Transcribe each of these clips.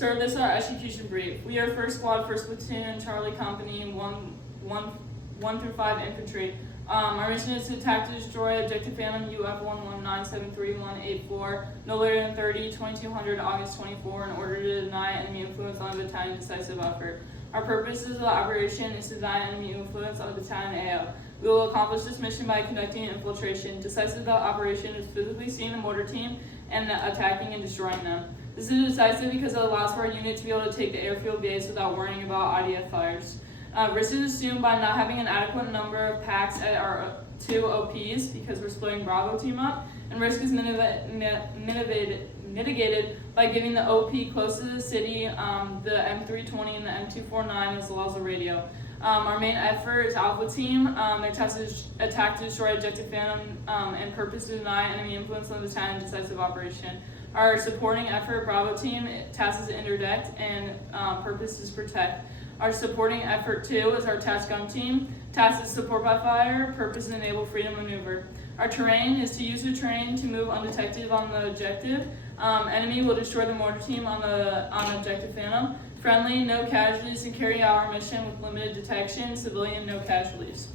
Sir, this is our execution brief. We are 1st Squad, 1st Platoon, Charlie Company, 1 through 5 Infantry. Our mission is to attack to destroy Objective Phantom UF 11973184 no later than 2200 August 24 in order to deny enemy influence on the battalion decisive effort. Our purpose of the operation is to deny enemy influence on the battalion AO. We will accomplish this mission by conducting an infiltration. Decisive operation is physically seeing the mortar team and attacking and destroying them. This is decisive because it allows for our unit to be able to take the airfield base without worrying about IDF fires. Risk is assumed by not having an adequate number of packs at our 2 OPs because we're splitting Bravo team up, and risk is mitigated by giving the OP close to the city, the M320 and the M249 as well as the radio. Our main effort is Alpha Team. Their task is attack to destroy Objective Phantom and purpose to deny enemy influence on the battalion decisive operation. Our supporting effort, Bravo Team, task is interdict and purpose is protect. Our supporting effort 2 is our task gun team. Task is support by fire, purpose is enable freedom maneuver. Our terrain is to use the terrain to move undetected on the objective. Enemy will destroy the mortar team on Objective Phantom. Friendly, no casualties, and carry out our mission with limited detection. Civilian, no casualties.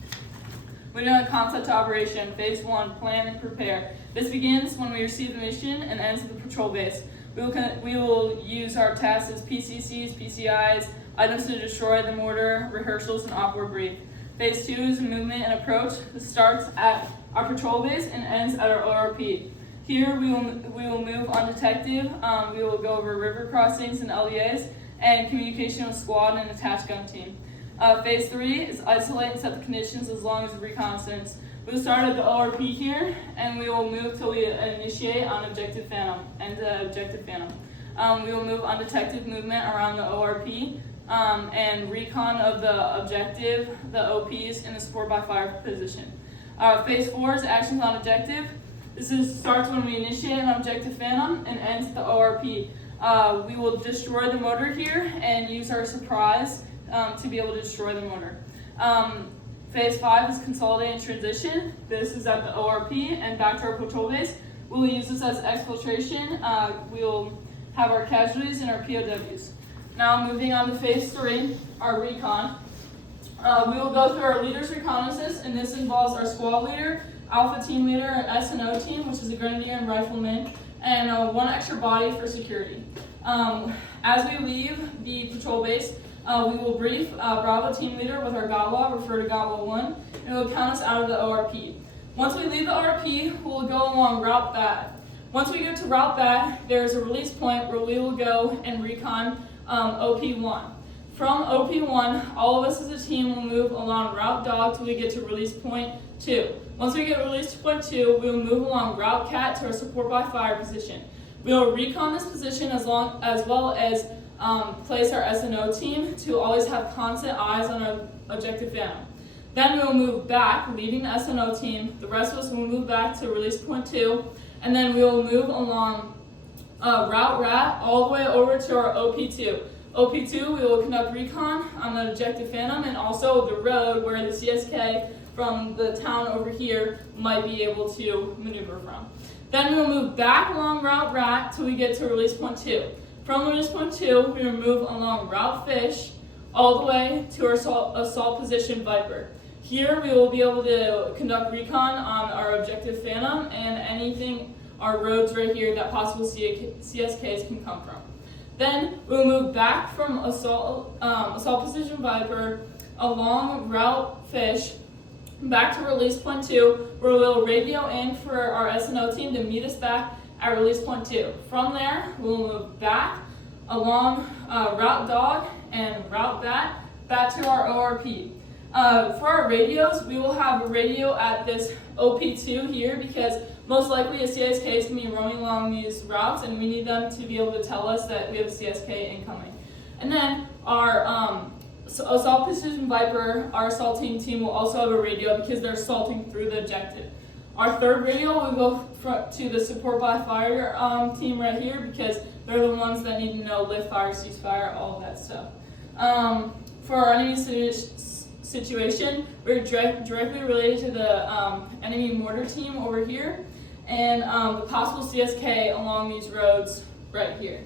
We're doing a concept to operation. Phase 1, plan and prepare. This begins when we receive the mission and ends at the patrol base. We will use our tasks as PCCs, PCIs, items to destroy the mortar, rehearsals, and op-war brief. Phase 2 is movement and approach. This starts at our patrol base and ends at our ORP. Here we will move undetected. We will go over river crossings and LDAs and communication with squad and attached gun team. Phase 3 is isolate and set the conditions as long as reconnaissance. We'll start at the ORP here, and we will move till we initiate on Objective Phantom, and Objective Phantom. We will move undetected movement around the ORP, and recon of the objective, the OPs, and the support by fire position. Phase 4 is actions on objective. This starts when we initiate an Objective Phantom and ends at the ORP. We will destroy the motor here and use our surprise to be able to destroy the motor. Phase 5 is consolidate and transition. This is at the ORP and back to our patrol base. We will use this as exfiltration. We will have our casualties and our POWs. Now moving on to phase 3, our recon. We will go through our leader's reconnaissance, and this involves our squad leader, Alpha team leader, and SNO team, which is a grenadier and rifleman, and 1 extra body for security. As we leave the patrol base, we will brief Bravo team leader with our GOTWA, refer to GOTWA 1, and it will count us out of the ORP. Once we leave the ORP, we'll go along Route BAT. Once we get to Route BAT, there's a release point where we will go and recon OP1. From OP1, all of us as a team will move along Route DOG till we get to release point 2. Once we get release to point 2, we will move along Route CAT to our support by fire position. We will recon this position as well as place our SNO team to always have constant eyes on our Objective Phantom. Then we will move back, leaving the SNO team. The rest of us will move back to release point 2, and then we will move along Route RAT all the way over to our OP2. OP2, we will conduct recon on the Objective Phantom and also the road where the CSK from the town over here might be able to maneuver from. Then we will move back along Route RAT till we get to release point 2. From release point 2, we will move along Route Fish all the way to our assault position Viper. Here we will be able to conduct recon on our Objective Phantom and anything, our roads right here that possible CSKs can come from. Then we will move back from assault position Viper along Route Fish back to release point 2, where we'll radio in for our SNO team to meet us back at release point 2. From there, we'll move back along Route DOG and Route BAT back to our ORP. For our radios, we will have a radio at this OP2 here because most likely a CSK is going to be roaming along these routes, and we need them to be able to tell us that we have a CSK incoming. And then our assault position Viper, our assaulting team will also have a radio because they're assaulting through the objective. Our third radio will go to the support by fire team right here because they're the ones that need to know lift fire, cease fire, all of that stuff. For our enemy situation, we're directly related to the enemy mortar team over here and the possible CSK along these roads right here.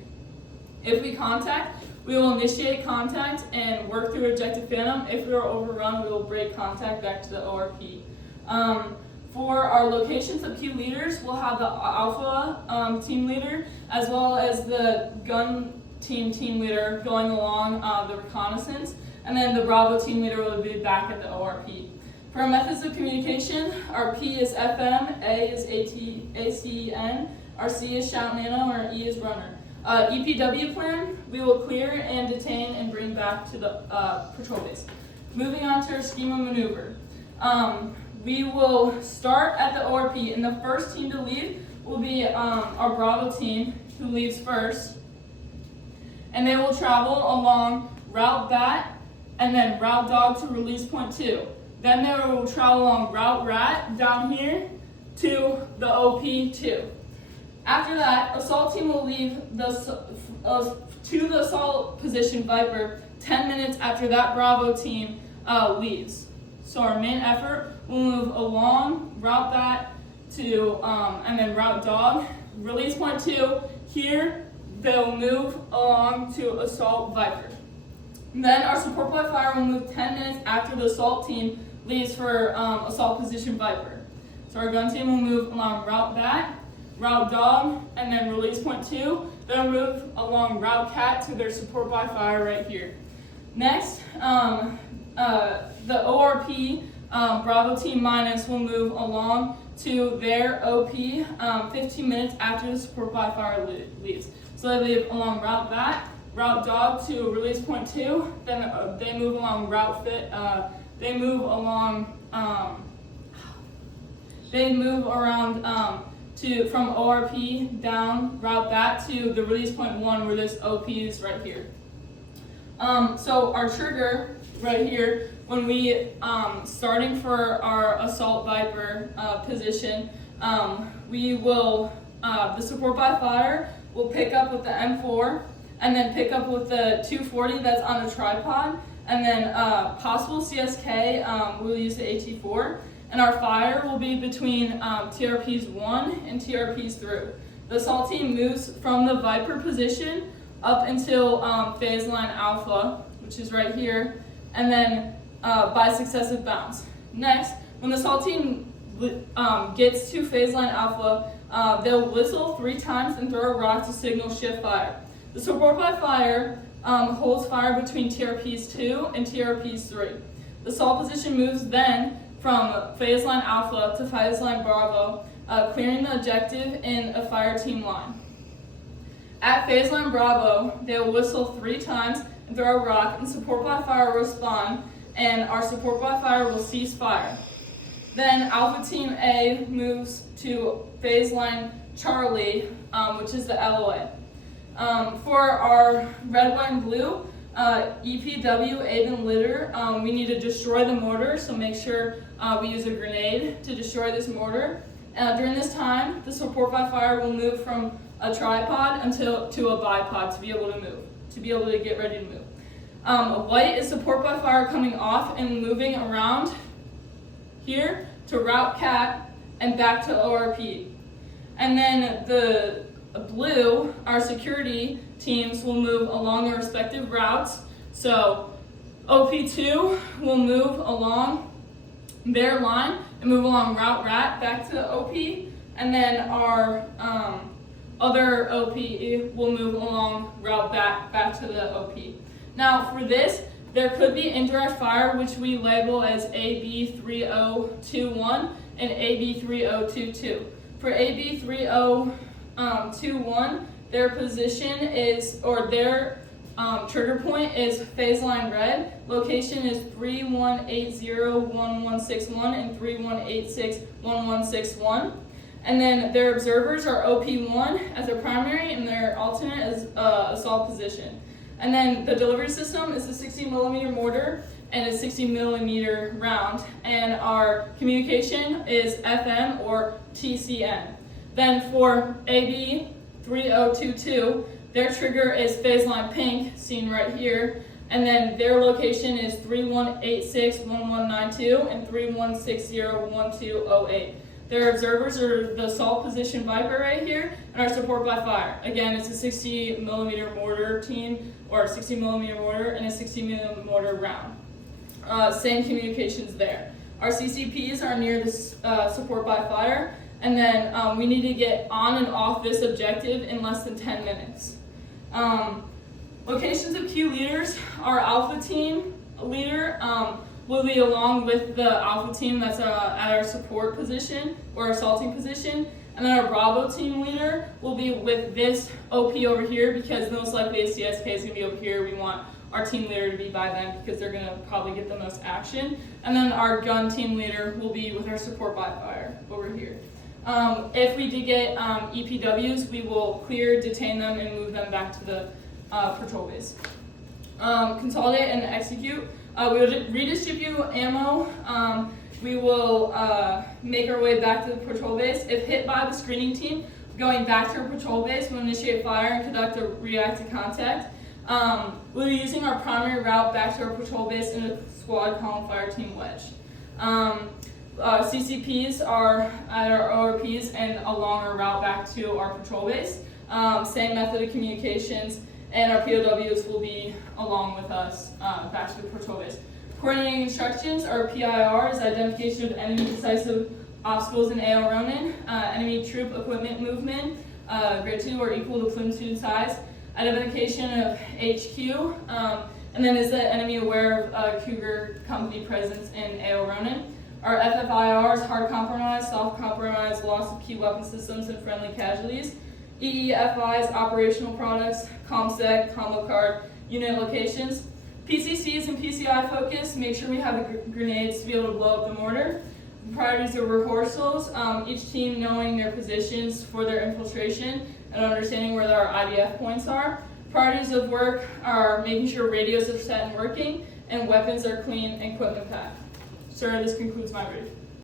If we contact, we will initiate contact and work through Ejected Phantom. If we are overrun, we will break contact back to the ORP. For our locations of key leaders, we'll have the Alpha team leader as well as the gun team leader going along the reconnaissance, and then the Bravo team leader will be back at the ORP. For our methods of communication, our P is FM, A is ACN, our C is shout nano, and our E is runner. EPW plan, we will clear and detain and bring back to the patrol base. Moving on to our schema maneuver. We will start at the ORP, and the first team to leave will be our Bravo team, who leaves first. And they will travel along Route BAT and then Route Dog to release point 2. Then they will travel along Route RAT down here to the OP2. After that, assault team will leave to the assault position Viper 10 minutes after that Bravo team leaves. So our main effort will move along Route BAT to and then Route Dog. Release point 2 here. They'll move along to assault Viper. Then our support by fire will move 10 minutes after the assault team leaves for assault position Viper. So our gun team will move along Route BAT, Route Dog, and then release point 2. They'll move along Route CAT to their support by fire right here. Next, the ORP Bravo team minus will move along to their OP 15 minutes after the support by fire leaves. So they leave along Route BAT, Route Dog to release point 2. Then they move along Route Fit. They move around from ORP down Route BAT to the release point 1, where this OP is right here. So our trigger right here, when we starting for our assault Viper position, we will the support by fire will pick up with the M4 and then pick up with the 240 that's on a tripod, and then possible CSK, we'll use the AT4, and our fire will be between TRPs 1 and TRPs 3. The assault team moves from the Viper position up until phase line Alpha, which is right here, and then by successive bounds. Next, when the assault team gets to phase line Alpha, they'll whistle 3 times and throw a rock to signal shift fire. The support by fire holds fire between TRPs 2 and TRPs 3. The assault position moves then from phase line Alpha to phase line Bravo, clearing the objective in a fire team line. At phase line Bravo, they will whistle 3 times and throw a rock, and support by fire will respond, and our support by fire will cease fire. Then Alpha Team A moves to phase line Charlie, which is the LOA. For our red, white, and blue, EPW, Aiden Litter, we need to destroy the mortar, so make sure we use a grenade to destroy this mortar. During this time, the support by fire will move from a tripod to a bipod to be able to get ready to move. White is support by fire coming off and moving around here to Route CAT and back to ORP. And then the blue, our security teams will move along their respective routes. So OP2 will move along their line and move along Route RAT back to the OP, and then our other OP will move along Route back to the OP. Now for this, there could be indirect fire, which we label as AB3021 and AB3022. For AB3021, their position is, or their trigger point is phase line red. Location is 31801161 and 31861161. And then their observers are OP1 as their primary and their alternate as assault position. And then the delivery system is a 60mm mortar and a 60mm round. And our communication is FM or TCN. Then for AB3022, their trigger is phase line pink, seen right here. And then their location is 31861192 and 31601208. Their observers are the assault position Viper right here, and our support by fire. Again, it's a 60 millimeter mortar team, or 60 millimeter mortar and a 60 millimeter mortar round. Same communications there. Our CCPs are near the support by fire, and then we need to get on and off this objective in less than 10 minutes. Locations of key leaders, our Alpha team leader will be along with the Alpha team that's at our support position or assaulting position, and then our Bravo team leader will be with this OP over here because most likely a CSK is going to be over here. We want our team leader to be by them because they're going to probably get the most action, and then our gun team leader will be with our support by fire over here. If we do get EPWs, we will clear, detain them, and move them back to the patrol base. Consolidate and execute. We will redistribute ammo. We will make our way back to the patrol base. If hit by the screening team, going back to our patrol base, we'll initiate fire and conduct a reactive contact. We'll be using our primary route back to our patrol base in a squad column fire team wedge. CCPs are at our ORPs and along our route back to our patrol base. Same method of communications, and our POWs will be along with us back to the patrol base. Coordinating instructions, our PIR is identification of enemy decisive obstacles in AO Ronin, enemy troop equipment movement, grade 2 or equal to platoon size, identification of HQ, and then is the enemy aware of Cougar company presence in AO Ronin. Our FFIRs, hard compromise, soft compromise, loss of key weapon systems, and friendly casualties. EEFIs, operational products, ComSec, combo card, unit locations. PCCs and PCI focus, make sure we have the grenades to be able to blow up the mortar. Priorities are rehearsals, each team knowing their positions for their infiltration and understanding where our IDF points are. Priorities of work are making sure radios are set and working, and weapons are clean and equipment packed. Sir, this concludes my brief.